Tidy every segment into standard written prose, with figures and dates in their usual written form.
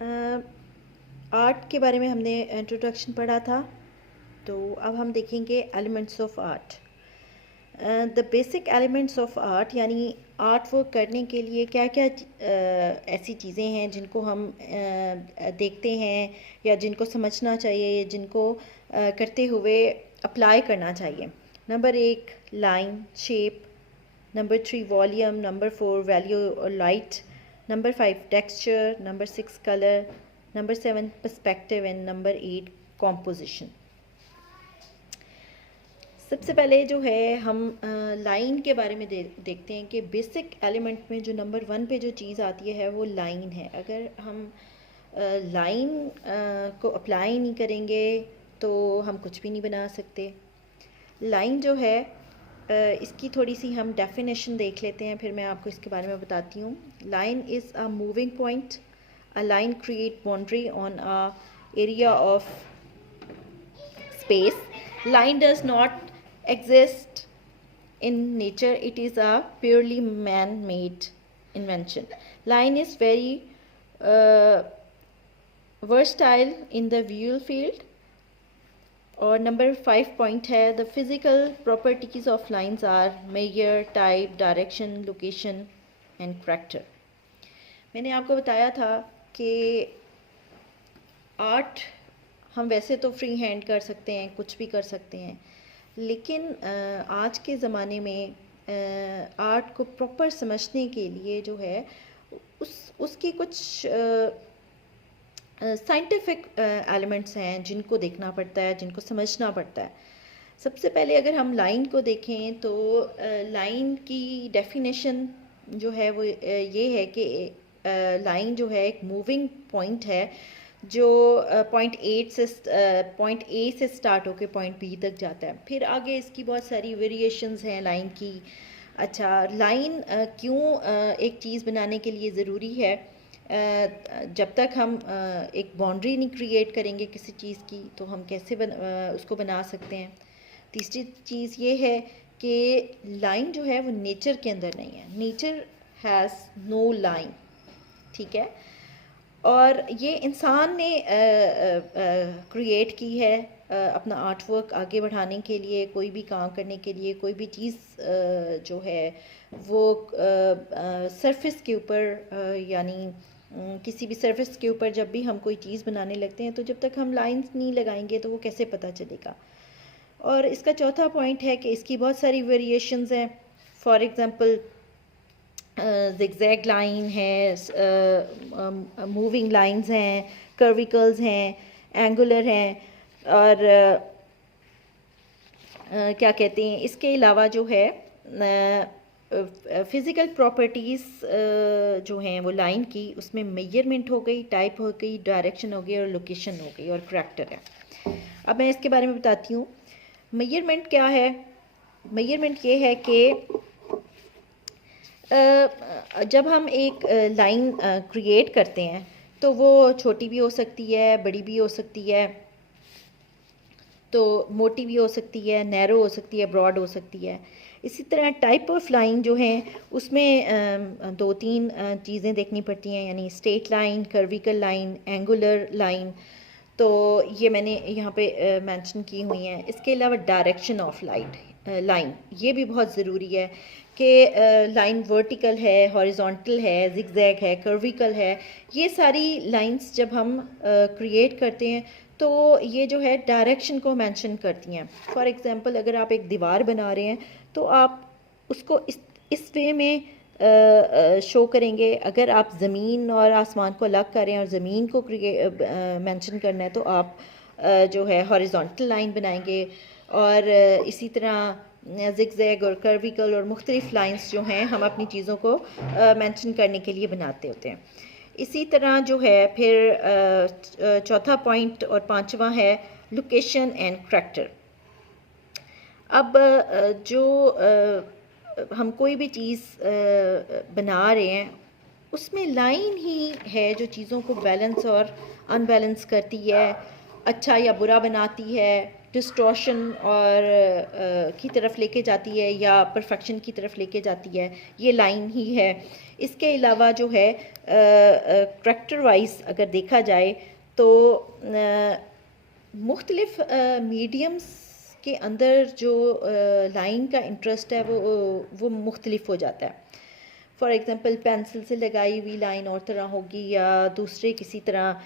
Art के बारे में हमने इंट्रोडक्शन पढ़ा था, तो अब हम देखेंगे elements of art. The basic elements of art यानी आर्ट वर्क करने के लिए क्या क्या ऐसी चीज़ें हैं जिनको हम देखते हैं या जिनको समझना चाहिए या जिनको करते हुए अप्लाई करना चाहिए। Number 1 line shape, number 3 volume, number 4 value और light, number 5 texture, number 6 colour, number 7 perspective and number 8 composition. सबसे पहले जो है हम लाइन के बारे में देखते हैं कि बेसिक एलिमेंट में जो नंबर 1 पे जो चीज़ आती है वो लाइन है। अगर हम लाइन को अप्लाई नहीं करेंगे तो हम कुछ भी नहीं बना सकते। लाइन जो है इसकी थोड़ी सी हम डेफिनेशन देख लेते हैं, फिर मैं आपको इसके बारे में बताती हूँ। Line is a moving point, a line create boundary on a area of space. Line does not exist in nature, it is a purely man-made invention. Line is very versatile in the visual field. और number 5 point है the physical properties of lines are measure, type, direction, location and character. मैंने आपको बताया था कि art हम वैसे तो फ्री हैंड कर सकते हैं, कुछ भी कर सकते हैं, लेकिन आज के ज़माने में आर्ट को प्रॉपर समझने के लिए जो है उसकी कुछ साइंटिफिक एलिमेंट्स हैं जिनको देखना पड़ता है, जिनको समझना पड़ता है। सबसे पहले अगर हम लाइन को देखें तो लाइन की डेफिनेशन जो है वो ये है कि लाइन जो है एक मूविंग पॉइंट है जो पॉइंट ए से स्टार्ट होकर पॉइंट बी तक जाता है। फिर आगे इसकी बहुत सारी वेरिएशंस हैं लाइन की। अच्छा, लाइन क्यों एक चीज़ बनाने के लिए ज़रूरी है? जब तक हम एक बाउंड्री नहीं क्रिएट करेंगे किसी चीज़ की तो हम कैसे उसको बना सकते हैं। तीसरी चीज़ ये है कि लाइन जो है वो नेचर के अंदर नहीं है, नेचर हैज़ नो लाइन, ठीक है। और ये इंसान ने क्रिएट की है अपना आर्ट वर्क आगे बढ़ाने के लिए, कोई भी काम करने के लिए, कोई भी चीज़ जो है वो सरफेस के ऊपर यानी किसी भी सरफेस के ऊपर जब भी हम कोई चीज़ बनाने लगते हैं तो जब तक हम लाइंस नहीं लगाएंगे तो वो कैसे पता चलेगा। और इसका चौथा पॉइंट है कि इसकी बहुत सारी वेरिएशंस हैं। फॉर एग्ज़ाम्पल जिगजैग लाइन है, मूविंग लाइंस हैं, कर्विकल्स हैं, एंगुलर हैं और क्या कहते हैं, इसके अलावा जो है फ़िज़िकल प्रॉपर्टीज़ जो हैं वो लाइन की, उसमें मेजरमेंट हो गई, टाइप हो गई, डायरेक्शन हो गई और लोकेशन हो गई और करैक्टर है। अब मैं इसके बारे में बताती हूँ। मेजरमेंट क्या है? मेजरमेंट ये है कि जब हम एक लाइन क्रिएट करते हैं तो वो छोटी भी हो सकती है, बड़ी भी हो सकती है, तो मोटी भी हो सकती है, नैरो हो सकती है, ब्रॉड हो सकती है। इसी तरह टाइप ऑफ लाइन जो हैं उसमें 2-3 चीज़ें देखनी पड़ती हैं, यानी स्ट्रेट लाइन, कर्विकल लाइन, एंगुलर लाइन, तो ये मैंने यहाँ पे मेंशन की हुई हैं। इसके अलावा डायरेक्शन ऑफ लाइन ये भी बहुत ज़रूरी है कि लाइन वर्टिकल है, हॉरिजॉन्टल है, जिगजैग है, कर्विकल है। ये सारी लाइंस जब हम क्रिएट करते हैं तो ये जो है डायरेक्शन को मेंशन करती हैं। फॉर एग्ज़ाम्पल अगर आप एक दीवार बना रहे हैं तो आप उसको इस वे में शो करेंगे। अगर आप ज़मीन और आसमान को अलग करें और ज़मीन को मेंशन करना है तो आप जो है हॉरिजॉन्टल लाइन बनाएंगे। और इसी तरह जिगजैग और कर्विकल और मुख्तलिफ लाइंस जो हैं हम अपनी चीज़ों को मेंशन करने के लिए बनाते होते हैं। इसी तरह जो है फिर चौथा पॉइंट और पांचवा है लोकेशन एंड करैक्टर। अब जो हम कोई भी चीज़ बना रहे हैं उसमें लाइन ही है जो चीज़ों को बैलेंस और अनबैलेंस करती है, अच्छा या बुरा बनाती है, डिस्टॉर्शन और की तरफ लेके जाती है या परफेक्शन की तरफ लेके जाती है, ये लाइन ही है। इसके अलावा जो है करैक्टर वाइज अगर देखा जाए तो मुख्तलिफ मीडियम्स के अंदर जो लाइन का इंटरेस्ट है वो मुख्तलिफ हो जाता है। फॉर एग्ज़ाम्पल पेंसिल से लगाई हुई लाइन और तरह होगी या दूसरे किसी तरह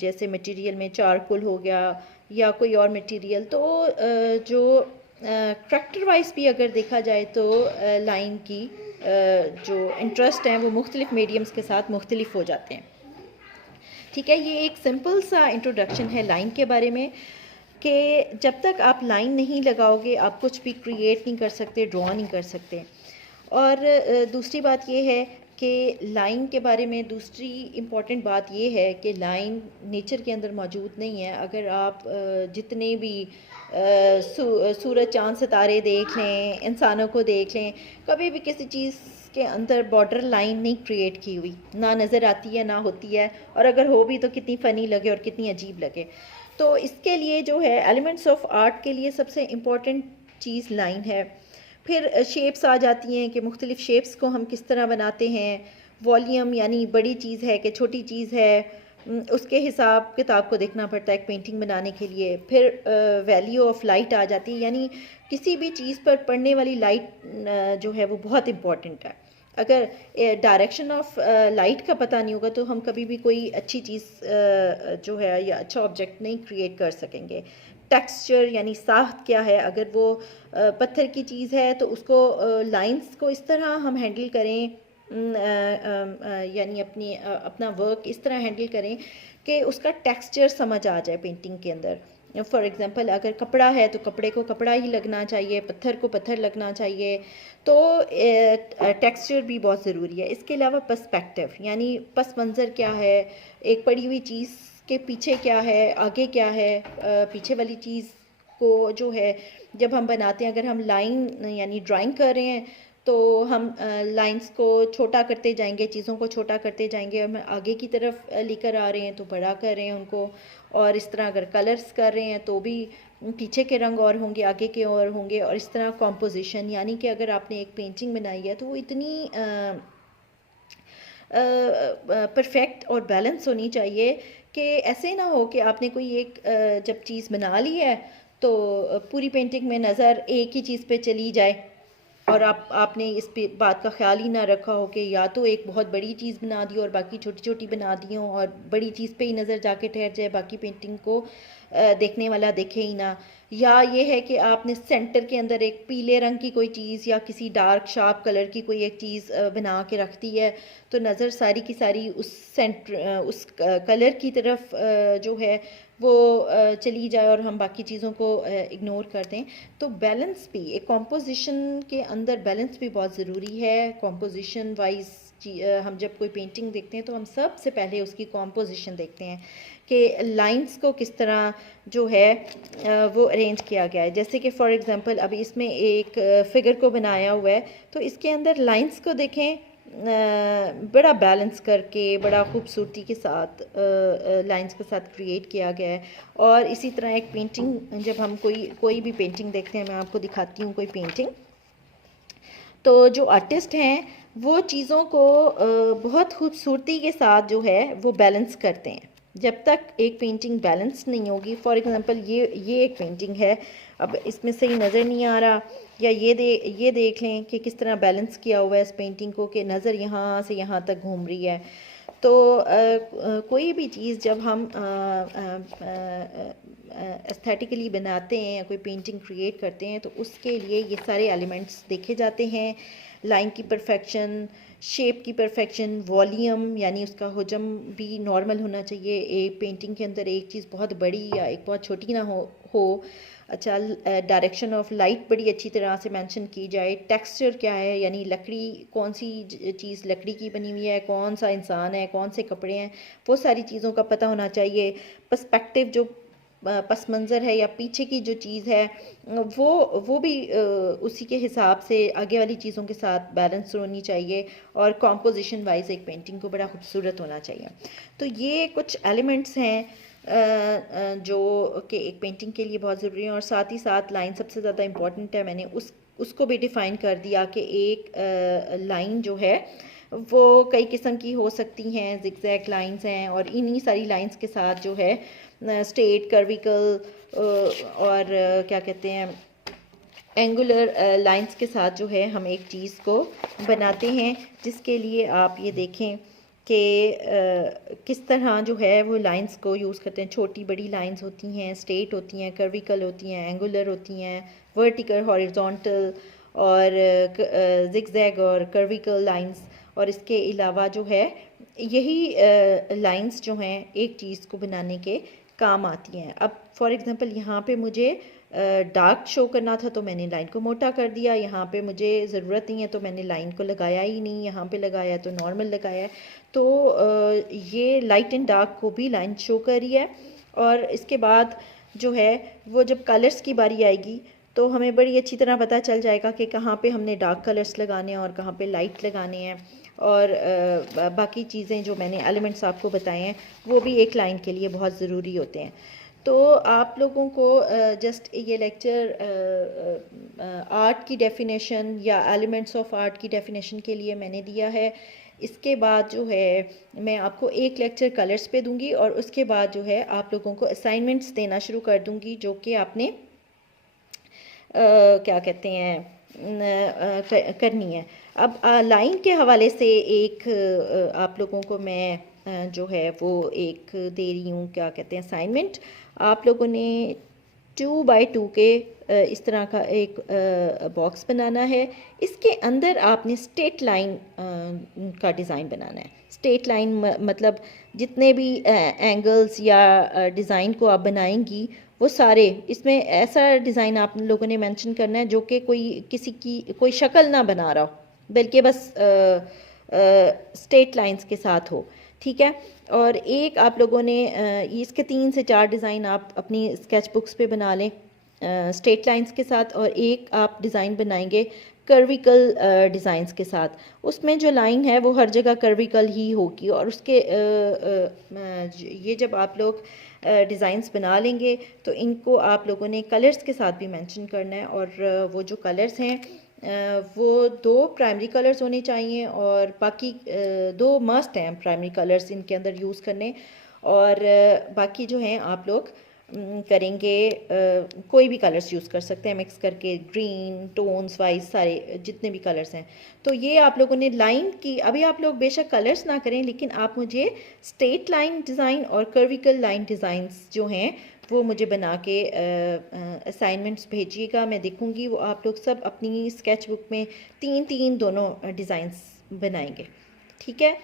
जैसे मटेरियल में चारकोल हो गया या कोई और मटेरियल। तो जो करैक्टर वाइज भी अगर देखा जाए तो लाइन की जो इंटरेस्ट हैं वो मुख्तलिफ मीडियम्स के साथ मुख्तलिफ हो जाते हैं। ठीक है, ये एक सिंपल सा इंट्रोडक्शन है लाइन के बारे में कि जब तक आप लाइन नहीं लगाओगे आप कुछ भी क्रिएट नहीं कर सकते, ड्रॉ नहीं कर सकते। और दूसरी बात ये है कि लाइन के बारे में दूसरी इम्पॉर्टेंट बात ये है कि लाइन नेचर के अंदर मौजूद नहीं है। अगर आप जितने भी सूरज चाँद सितारे देख लें, इंसानों को देख लें, कभी भी किसी चीज़ के अंदर बॉर्डर लाइन नहीं क्रिएट की हुई, ना नज़र आती है ना होती है, और अगर हो भी तो कितनी फ़नी लगे और कितनी अजीब लगे। तो इसके लिए जो है एलिमेंट्स ऑफ आर्ट के लिए सबसे इम्पॉर्टेंट चीज़ लाइन है। फिर शेप्स आ जाती हैं कि मुख्तलिफ़ शेप्स को हम किस तरह बनाते हैं। वॉल्यूम यानी बड़ी चीज़ है कि छोटी चीज़ है, उसके हिसाब किताब को देखना पड़ता है एक पेंटिंग बनाने के लिए। फिर वैल्यू ऑफ लाइट आ जाती है, यानी किसी भी चीज़ पर पड़ने वाली लाइट जो है वो बहुत इम्पॉर्टेंट है। अगर डायरेक्शन ऑफ लाइट का पता नहीं होगा तो हम कभी भी कोई अच्छी चीज़ जो है या अच्छा ऑब्जेक्ट नहीं क्रिएट कर सकेंगे। टेक्सचर यानी साख्त क्या है, अगर वो पत्थर की चीज़ है तो उसको लाइंस को इस तरह हम हैंडल करें, यानी अपना वर्क इस तरह हैंडल करें कि उसका टेक्सचर समझ आ जाए पेंटिंग के अंदर। फॉर एग्ज़ाम्पल अगर कपड़ा है तो कपड़े को कपड़ा ही लगना चाहिए, पत्थर को पत्थर लगना चाहिए। तो टेक्सचर भी बहुत ज़रूरी है। इसके अलावा पर्सपेक्टिव यानी पस मंज़र क्या है, एक पड़ी हुई चीज़ के पीछे क्या है, आगे क्या है, पीछे वाली चीज़ को जो है जब हम बनाते हैं, अगर हम लाइन यानी ड्राइंग कर रहे हैं तो हम लाइंस को छोटा करते जाएंगे, चीज़ों को छोटा करते जाएंगे, और हम आगे की तरफ लेकर आ रहे हैं तो बड़ा कर रहे हैं उनको। और इस तरह अगर कलर्स कर रहे हैं तो भी पीछे के रंग और होंगे, आगे के और होंगे। और इस तरह कॉम्पोजिशन यानी कि अगर आपने एक पेंटिंग बनाई है तो वो इतनी परफेक्ट और बैलेंस होनी चाहिए कि ऐसे ना हो कि आपने कोई एक जब चीज़ बना ली है तो पूरी पेंटिंग में नज़र एक ही चीज़ पे चली जाए और आपने इस पे बात का ख्याल ही ना रखा हो कि या तो एक बहुत बड़ी चीज़ बना दी और बाकी छोटी छोटी बना दी हो, और बड़ी चीज़ पे ही नज़र जाके ठहर जाए, बाकी पेंटिंग को देखने वाला देखे ही ना। या ये है कि आपने सेंटर के अंदर एक पीले रंग की कोई चीज़ या किसी डार्क शार्प कलर की कोई एक चीज़ बना के रख दी है तो नज़र सारी की सारी उस कलर की तरफ जो है वो चली जाए और हम बाकी चीज़ों को इग्नोर कर दें। तो बैलेंस भी एक कॉम्पोजिशन के अंदर बैलेंस भी बहुत ज़रूरी है। कॉम्पोजिशन वाइज हम जब कोई पेंटिंग देखते हैं तो हम सबसे पहले उसकी कॉम्पोजिशन देखते हैं कि लाइंस को किस तरह जो है वो अरेंज किया गया है। जैसे कि फॉर एग्ज़ाम्पल अभी इसमें एक फिगर को बनाया हुआ है तो इसके अंदर लाइंस को देखें, बड़ा बैलेंस करके बड़ा खूबसूरती के साथ लाइंस के साथ क्रिएट किया गया है। और इसी तरह एक पेंटिंग जब हम कोई भी पेंटिंग देखते हैं, मैं आपको दिखाती हूँ कोई पेंटिंग, तो जो आर्टिस्ट हैं वो चीज़ों को बहुत खूबसूरती के साथ जो है वो बैलेंस करते हैं। जब तक एक पेंटिंग बैलेंस नहीं होगी, फॉर एग्ज़ाम्पल ये एक पेंटिंग है, अब इसमें सही नज़र नहीं आ रहा, या ये देख लें कि किस तरह बैलेंस किया हुआ है इस पेंटिंग को कि नज़र यहाँ से यहाँ तक घूम रही है। तो कोई भी चीज़ जब हम एस्थेटिकली बनाते हैं या कोई पेंटिंग क्रिएट करते हैं तो उसके लिए ये सारे एलिमेंट्स देखे जाते हैं। लाइन की परफेक्शन, शेप की परफेक्शन, वॉल्यूम यानी उसका हुजम भी नॉर्मल होना चाहिए। एक पेंटिंग के अंदर एक चीज़ बहुत बड़ी या एक बहुत छोटी ना हो। अच्छा, डायरेक्शन ऑफ लाइट बड़ी अच्छी तरह से मेंशन की जाए। टेक्सचर क्या है, यानी लकड़ी कौन सी चीज़ लकड़ी की बनी हुई है, कौन सा इंसान है, कौन से कपड़े हैं, वो सारी चीज़ों का पता होना चाहिए। पर्सपेक्टिव जो पस मंज़र है या पीछे की जो चीज़ है वो भी उसी के हिसाब से आगे वाली चीज़ों के साथ बैलेंस होनी चाहिए। और कॉम्पोजिशन वाइज एक पेंटिंग को बड़ा खूबसूरत होना चाहिए। तो ये कुछ एलिमेंट्स हैं जो कि एक पेंटिंग के लिए बहुत ज़रूरी है, और साथ ही साथ लाइन सबसे ज़्यादा इम्पॉर्टेंट है। मैंने उसको भी डिफ़ाइन कर दिया कि एक लाइन जो है वो कई किस्म की हो सकती हैं, जिगजैग लाइंस हैं, और इन्हीं सारी लाइंस के साथ जो है स्ट्रेट, कर्विकल और क्या कहते हैं, एंगुलर लाइंस के साथ जो है हम एक चीज़ को बनाते हैं, जिसके लिए आप ये देखें कि किस तरह जो है वो लाइंस को यूज़ करते हैं। छोटी बड़ी लाइंस होती हैं, स्ट्रेट होती हैं, कर्विकल होती हैं, एंगुलर होती हैं, वर्टिकल, हॉरिजॉन्टल और जिगजैग और कर्विकल लाइंस। और इसके अलावा जो है यही लाइंस जो हैं एक चीज़ को बनाने के काम आती हैं। अब फॉर एग्ज़ाम्पल यहाँ पे मुझे डार्क शो करना था तो मैंने लाइन को मोटा कर दिया, यहाँ पे मुझे ज़रूरत नहीं है तो मैंने लाइन को लगाया ही नहीं, यहाँ पे लगाया तो नॉर्मल लगाया है। तो ये लाइट एंड डार्क को भी लाइन शो कर रही है। और इसके बाद जो है वो जब कलर्स की बारी आएगी तो हमें बड़ी अच्छी तरह पता चल जाएगा कि कहाँ पे हमने डार्क कलर्स लगाने हैं और कहाँ पे लाइट लगाने हैं। और बाकी चीज़ें जो मैंने एलिमेंट्स आपको बताए हैं वो भी एक लाइन के लिए बहुत ज़रूरी होते हैं। तो आप लोगों को जस्ट ये लेक्चर आर्ट की डेफिनेशन या एलिमेंट्स ऑफ आर्ट की डेफिनेशन के लिए मैंने दिया है। इसके बाद जो है मैं आपको एक लेक्चर कलर्स पे दूंगी और उसके बाद जो है आप लोगों को असाइनमेंट्स देना शुरू कर दूंगी, जो कि आपने क्या कहते हैं करनी है। अब लाइन के हवाले से एक आप लोगों को मैं जो है वो एक दे रही हूँ, क्या कहते हैं, असाइनमेंट। आप लोगों ने 2x2 के इस तरह का एक बॉक्स बनाना है। इसके अंदर आपने स्ट्रेट लाइन का डिज़ाइन बनाना है। स्ट्रेट लाइन मतलब जितने भी एंगल्स या डिज़ाइन को आप बनाएंगी वो सारे, इसमें ऐसा डिज़ाइन आप लोगों ने मेंशन करना है जो कि किसी की कोई शक्ल ना बना रहा हो, बल्कि बस स्ट्रेट लाइंस के साथ हो। ठीक है। और एक आप लोगों ने इसके 3 से 4 डिज़ाइन आप अपनी स्केच बुक्स पे बना लें स्ट्रेट लाइंस के साथ, और एक आप डिज़ाइन बनाएंगे कर्विकल डिज़ाइंस के साथ। उसमें जो लाइन है वो हर जगह कर्विकल ही होगी। और उसके ये जब आप लोग डिज़ाइंस बना लेंगे तो इनको आप लोगों ने कलर्स के साथ भी मेंशन करना है। और वो जो कलर्स हैं वो 2 प्राइमरी कलर्स होने चाहिए, और बाकी 2 मस्ट हैं प्राइमरी कलर्स इनके अंदर यूज़ करने। और बाकी जो हैं आप लोग करेंगे कोई भी कलर्स यूज़ कर सकते हैं मिक्स करके, ग्रीन टोन्स वाइज सारे जितने भी कलर्स हैं। तो ये आप लोगों ने लाइन की, अभी आप लोग बेशक कलर्स ना करें लेकिन आप मुझे स्ट्रेट लाइन डिज़ाइन और कर्विकल लाइन डिज़ाइंस जो हैं वो मुझे बना के असाइनमेंट्स भेजिएगा। मैं देखूंगी वो आप लोग सब अपनी स्केच बुक में 3-3 दोनों डिज़ाइंस बनाएंगे। ठीक है।